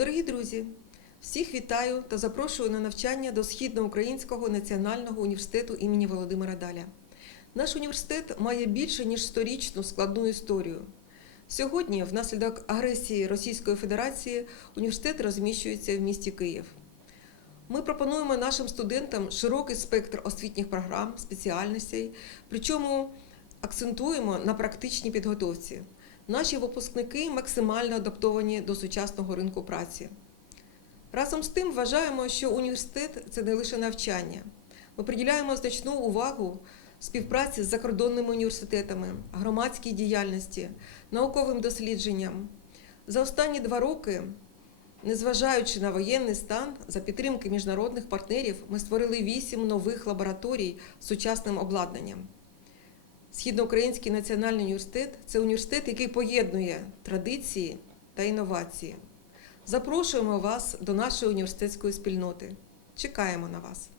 Дорогі друзі, всіх вітаю та запрошую на навчання до Східноукраїнського національного університету імені Володимира Даля. Наш університет має більше ніж сторічну складну історію. Сьогодні, внаслідок агресії Російської Федерації, університет розміщується в місті Київ. Ми пропонуємо нашим студентам широкий спектр освітніх програм, спеціальностей, причому акцентуємо на практичній підготовці. Наші випускники максимально адаптовані до сучасного ринку праці. Разом з тим вважаємо, що університет це не лише навчання. Ми приділяємо значну увагу співпраці з закордонними університетами, громадській діяльності, науковим дослідженням. За останні два роки, незважаючи на воєнний стан, за підтримки міжнародних партнерів, ми створили вісім нових лабораторій з сучасним обладнанням. Східноукраїнський національний університет це університет, який поєднує традиції та інновації. Запрошуємо вас до нашої університетської спільноти. Чекаємо на вас.